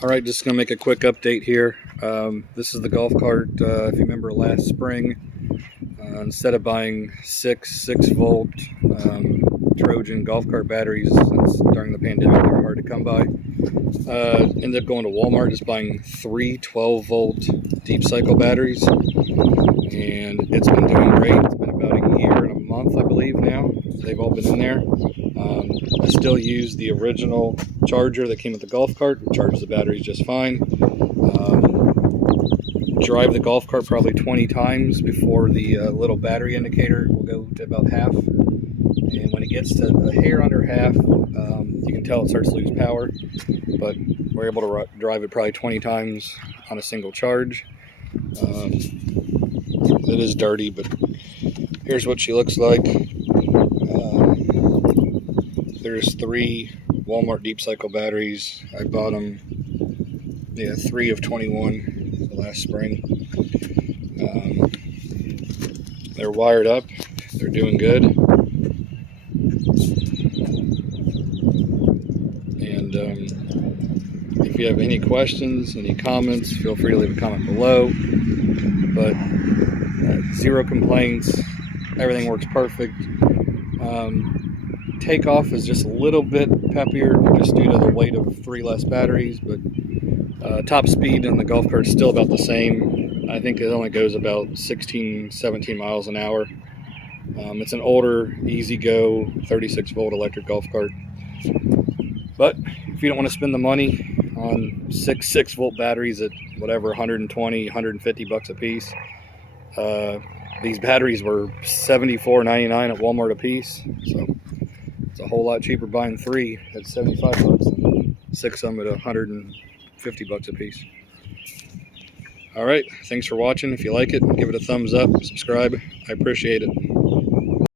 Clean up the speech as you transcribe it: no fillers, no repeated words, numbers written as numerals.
All right, just gonna make a quick update here. This is the Golfcart. If you remember last spring, instead of buying six volt Trojan Golfcart batteries, since during the pandemic they were hard to come by, ended up going to Walmart, just buying three 12-volt deep cycle batteries, and it's been doing great. It's been about a year and a month, I believe now. They've all been in there. I still use the original charger that came with the Golfcart. It charges the batteries just fine. Drive the Golfcart probably 20 times before the little battery indicator will go to about half. And when it gets to a hair under half, you can tell it starts to lose power. But we're able to drive it probably 20 times on a single charge. It is dirty, but here's what she looks like. There's three Walmart deep cycle batteries. I bought them, 3 of 21 last spring. They're wired up. They're doing good. And if you have any questions, any comments, feel free to leave a comment below. But zero complaints. Everything works perfect. Takeoff is just a little bit peppier just due to the weight of 3 less batteries, but top speed on the Golfcart is still about the same. I think it only goes about 16-17 miles an hour. It's an older EVGO 36 volt electric Golfcart, but if you don't want to spend the money on 6 volt batteries at whatever 120 150 bucks a piece, these batteries were $74.99 at Walmart a piece, so it's a whole lot cheaper buying 3 at 75 bucks and 6 of them at 150 bucks a piece. All right, thanks for watching. If you like it, give it a thumbs up, subscribe. I appreciate it.